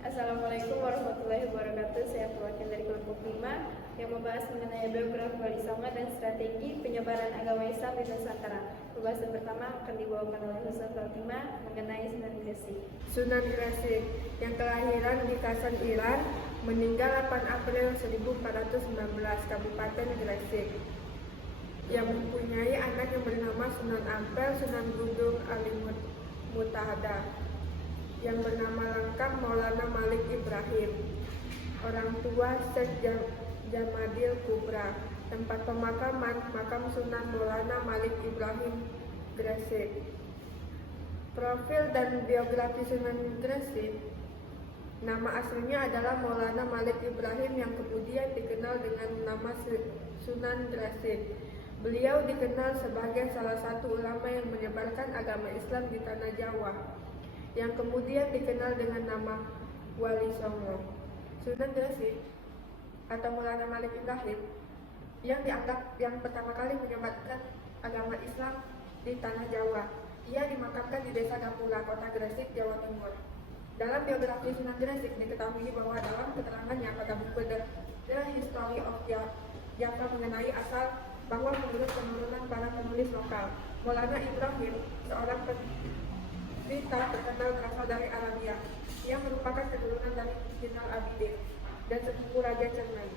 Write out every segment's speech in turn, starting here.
Assalamualaikum warahmatullahi wabarakatuh. Saya perwakilan dari kelompok 5 yang membahas mengenai biografi Wali Songo dan strategi penyebaran agama Islam di Nusantara. Pembahasan pertama akan dibawakan oleh Ustaz Fatimah mengenai Sunan Gresik. Sunan Gresik yang kelahiran di Kasan, Iran, meninggal 8 April 1419, Kabupaten Gresik, yang mempunyai anak yang bernama Sunan Ampel, Sunan Gunung Alim Mutahada, yang bernama lengkap Maulana Malik Ibrahim. Orang tua Syekh Jamadil Kubra. Tempat pemakaman makam Sunan Maulana Malik Ibrahim, Gresik. Profil dan biografi Sunan Gresik. Nama aslinya adalah Maulana Malik Ibrahim yang kemudian dikenal dengan nama Sunan Gresik. Beliau dikenal sebagai salah satu ulama yang menyebarkan agama Islam di tanah Jawa, yang kemudian dikenal dengan nama Wali Songo. Sunan Gresik atau Maulana Malik Ibrahim yang dianggap yang pertama kali menyebarkan agama Islam di tanah Jawa. Ia dimakamkan di Desa Gapura, Kota Gresik, Jawa Timur. Dalam biografi Sunan Gresik diketahui bahwa dalam keterangannya pada buku The History of Java mengenai asal bahwa menurut penurunan para penulis lokal, Maulana Ibrahim, seorang penderita terkenal berasal dari Arabia, yang merupakan keturunan dari Zainal Abidin dan sepupu Raja Cernai,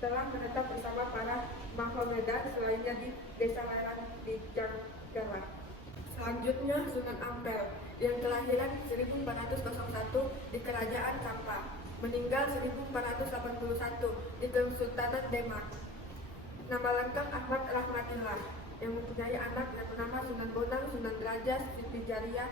telah menetap bersama para Mohammedan selainnya di Desa Leran di Jawa. Selanjutnya Sunan Ampel yang kelahiran 1401 di Kerajaan Sampang, meninggal 1481 di Kesultanan Demak. Nama lengkap Ahmad Rahmatillah, yang mempunyai anak yang bernama Sunan Bonang, Sunan Derajat, Siti Jariah,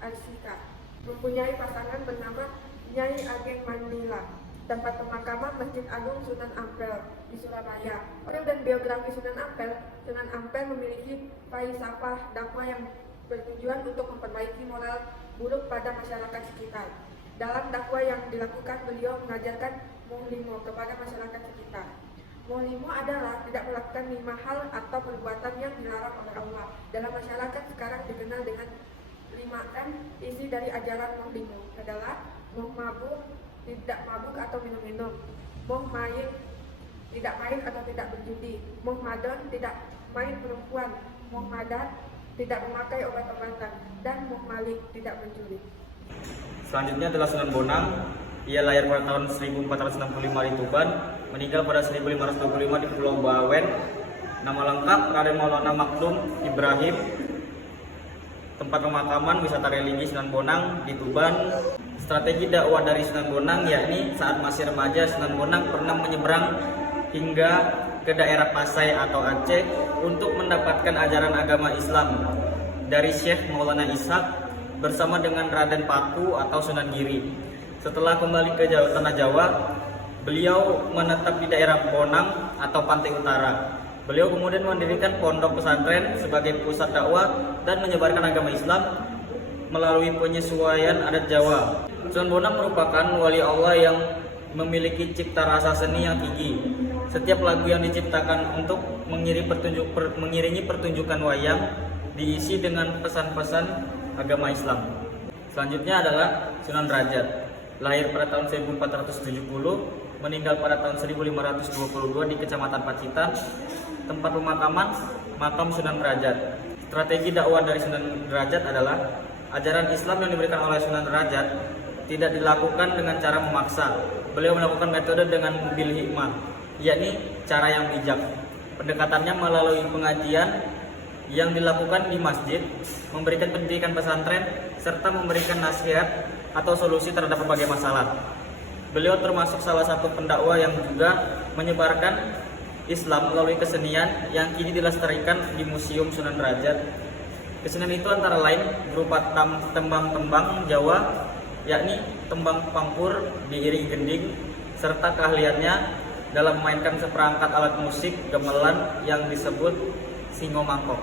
Arsika. Mempunyai pasangan bernama Nyai Ageng Mandila. Tempat pemakaman Masjid Agung Sunan Ampel di Surabaya. Profil dan biografi Sunan Ampel. Sunan Ampel memiliki falsafah dakwah yang bertujuan untuk memperbaiki moral buruk pada masyarakat sekitar. Dalam dakwah yang dilakukan, beliau mengajarkan muhlimo kepada masyarakat sekitar. Muhlimo adalah tidak melakukan 5 hal atau perbuatan yang dilarang oleh Allah. Dalam masyarakat sekarang dikenal dengan 5M. Isi dari ajaran muhlimo adalah mau mabuk, tidak mabuk atau minum-minum, mau main, tidak main atau tidak berjudi, mau madon, tidak main perempuan, mau madat, tidak memakai obat-obatan, dan mau malik, tidak mencuri. Selanjutnya adalah Sunan Bonang. Ia lahir pada tahun 1465 di Tuban, meninggal pada 1525 di Pulau Bawen. Nama lengkap Raden Maulana Maktum Ibrahim. Tempat pemakaman wisata religi Sunan Bonang di Tuban. Strategi dakwah dari Sunan Bonang yakni saat masih remaja, Sunan Bonang pernah menyeberang hingga ke daerah Pasai atau Aceh untuk mendapatkan ajaran agama Islam dari Syekh Maulana Ishaq bersama dengan Raden Paku atau Sunan Giri. Setelah kembali ke tanah Jawa, beliau menetap di daerah Bonang atau Pantai Utara. Beliau kemudian mendirikan pondok pesantren sebagai pusat dakwah dan menyebarkan agama Islam melalui penyesuaian adat Jawa. Sunan Bonang merupakan wali Allah yang memiliki cipta rasa seni yang tinggi. Setiap lagu yang diciptakan untuk mengiringi pertunjukan wayang diisi dengan pesan-pesan agama Islam. Selanjutnya adalah Sunan Derajat. Lahir pada tahun 1470, meninggal pada tahun 1522 di Kecamatan Pacitan. Tempat pemakaman makam Sunan Derajat. Strategi dakwah dari Sunan Derajat adalah ajaran Islam yang diberikan oleh Sunan Derajat tidak dilakukan dengan cara memaksa. Beliau melakukan metode dengan bil hikmah, yakni cara yang bijak. Pendekatannya melalui pengajian yang dilakukan di masjid, memberikan pendidikan pesantren, serta memberikan nasihat atau solusi terhadap berbagai masalah. Beliau termasuk salah satu pendakwah yang juga menyebarkan Islam melalui kesenian yang kini dilestarikan di Museum Sunan Derajat. Kesenian itu antara lain berupa tembang-tembang Jawa, yakni tembang pangkur diiringi gending, serta keahliannya dalam memainkan seperangkat alat musik gamelan yang disebut singo mangkok.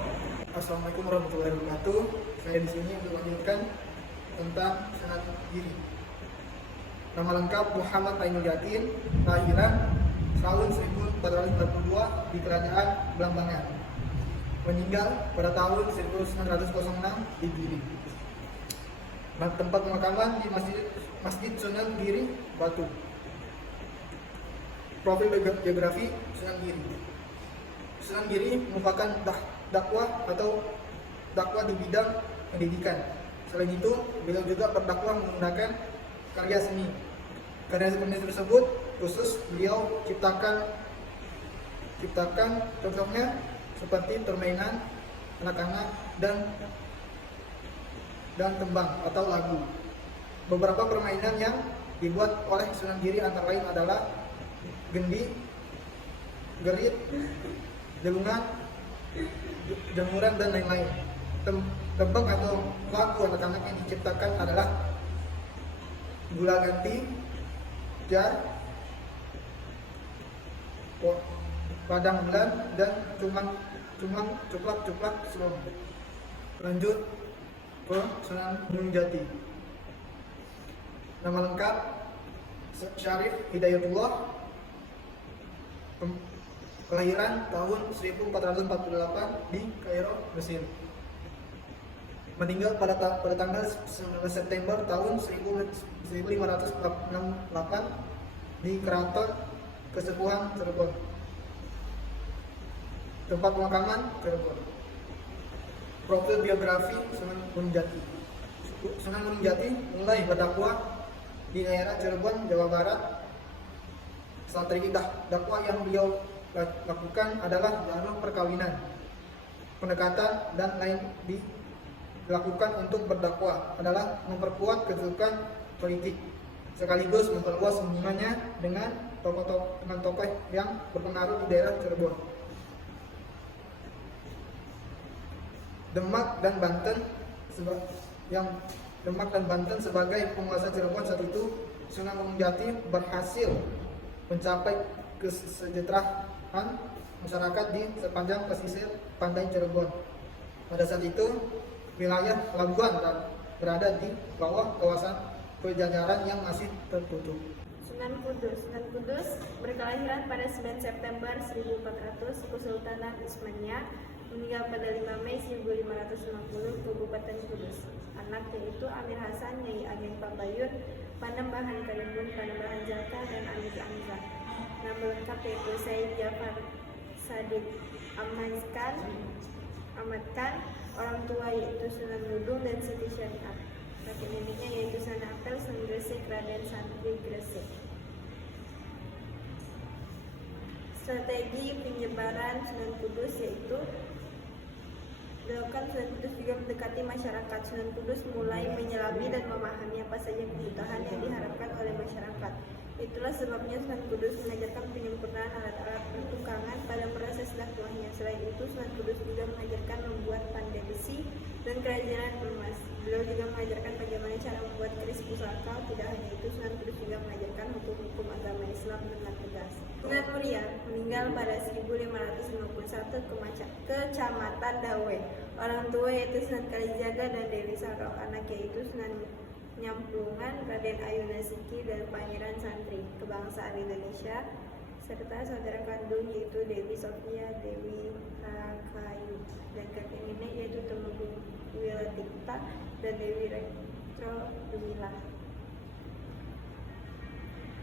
Assalamualaikum warahmatullahi wabarakatuh. Saya di sini untuk melanjutkan tentang Sunan Giri. Nama lengkap Muhammad Ainul Yakin, kelahiran tahun 1442 di Kerajaan Blambangan. Meninggal pada tahun 1906 di Giri. Tempat pemakaman di Masjid Sunan Giri Batu. Profil biografi Sunan Giri. Sunan Giri merupakan dakwah atau dakwah di bidang pendidikan. Selain itu, beliau juga berdakwah menggunakan karya seni. Karya seni tersebut khusus beliau ciptakan contohnya seperti permainan anak-anak dan tembang atau lagu. Beberapa permainan yang dibuat oleh Sunan Giri antara lain adalah gendi, gerit, delungan, jemuran, dan lain-lain. Tembang atau lagu anak-anak yang diciptakan adalah gula ganti, jar, padang bulan, dan cumang cuplak selom. Lanjut ke Sunan Gunung Jati. Nama lengkap Syarif Hidayatullah, kelahiran tahun 1448 di Kairo, Mesir. Meninggal pada tanggal 19 September tahun 1568 di Keraton Kesepuhan, Cirebon. Tempat pemakaman Cirebon. Profil biografi Sunan Gunung Jati. Sunan Gunung Jati mulai berdakwah di daerah Cirebon, Jawa Barat. Strategi dakwah yang beliau lakukan adalah jalur perkawinan, pendekatan, dan lain dilakukan untuk berdakwah adalah memperkuat kedudukan politik, sekaligus memperluas hubungannya dengan tokoh yang berpengaruh di daerah Cirebon. Demak dan Banten sebagai penguasa Cirebon saat itu, Sunan Gunung Jati berhasil mencapai kesejahteraan masyarakat di sepanjang pesisir pantai Cirebon. Pada saat itu, wilayah Labuan berada di bawah kawasan pejajaran yang masih tertutup. Sunan Kudus berkelahiran pada 9 September 1400 Kesultanan Utsmaniyah, meninggal pada 5 Mei 1550 Kabupaten Kudus. Anak yaitu Amir Hasan, Nyai Ageng Pabayun, Panembahan Karimun, Panembahan Jalka, dan Amir Hamzah. Nama lengkap yaitu Said Jafar Sadiq Ahmad Khan. Orang tua yaitu Sunan Nudung dan Siti Syariat. Kakek neneknya yaitu Sunan Ampel, Sunan Gresik, Raden Santri Gresik. Strategi penyebaran Sunan Kudus yaitu dilakukan. Sunan Kudus juga mendekati masyarakat. Sunan Kudus mulai menyelami dan memahami apa saja kebutuhan yang diharapkan oleh masyarakat. Itulah sebabnya Sunan Kudus mengajarkan penyempurnaan alat-alat pertukangan pada proses dakwahnya. Selain itu, Sunan Kudus juga mengajarkan membuat pandai besi dan kerajinan emas. Beliau juga mengajarkan bagaimana cara membuat keris pusaka. Tidak hanya itu, Sunan Kudus juga mengajarkan hukum-hukum agama Islam dengan tegas. Sunan Muria meninggal pada 1551 Kecamatan Dawe. Orang tua yaitu Sunan Kalijaga dan Dewi Saro. Anak yaitu Sunan Nyamplungan, Raden Ayu Nasiki, dan Pangeran Santri kebangsaan Indonesia, serta saudara kandung yaitu Dewi Sofia, Dewi Rakayu, dan kakek nenek yaitu Temenggung Wilatikta dan Dewi Retro Dumilah.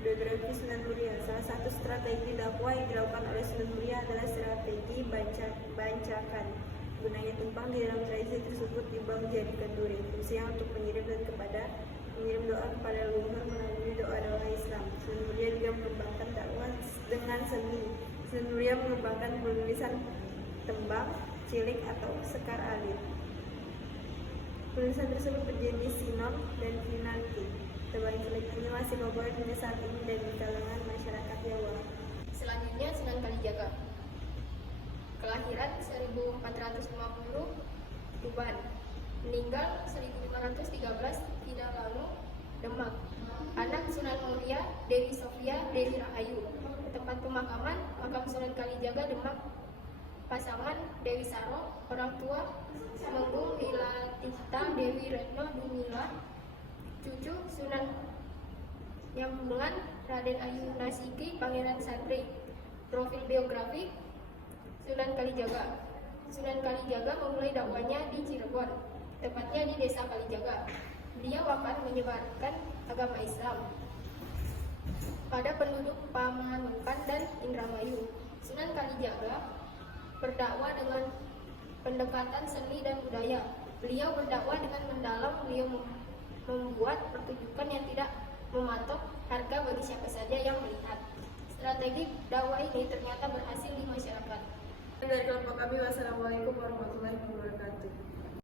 Biografi Sunan Muria. Salah satu strategi dakwah yang dilakukan oleh Sunan Muria adalah strategi bancakan. Gunanya tumpang di dalam tradisi tersebut dibangun jadikan duri, fungsinya untuk mengirim doa kepada leluhur melalui doa-doa Islam. Sunan Muria juga mengembangkan dakwah dengan seni. Sunan Muria mengembangkan penulisan tembang, cilik atau sekar alit. Penulisan tersebut berjenis sinom dan vinanti. Tembang cilik ini masih populer hingga saat ini dan di kalangan masyarakat Jawa. Selanjutnya Sunan Kalijaga. Kelahiran 1450 Tuban, meninggal 1513 Pinalanu, Demak. Anak Sunan Muria, Dewi Sofia, Dewi Rahayu. Tempat pemakaman makam Sunan Kalijaga, Demak. Pasangan Dewi Saro. Orang tua Temenggung Wilatikta, Dewi Retno Dumilah. Cucu Sunan Nyamplungan, Raden Ayu Nasiki, Pangeran Santri. Profil biografi Sunan Kalijaga. Sunan Kalijaga memulai dakwahnya di Cirebon, tepatnya di Desa Kalijaga. Beliau akan menyebarkan agama Islam pada penduduk Pamanukan dan Indramayu. Sunan Kalijaga berdakwah dengan pendekatan seni dan budaya. Beliau berdakwah dengan mendalam. Beliau membuat pertunjukan yang tidak mematok harga bagi siapa saja yang melihat. Strategi dakwah ini ternyata berhasil di masyarakat. Dari kelompok kami, wassalamualaikum warahmatullahi wabarakatuh.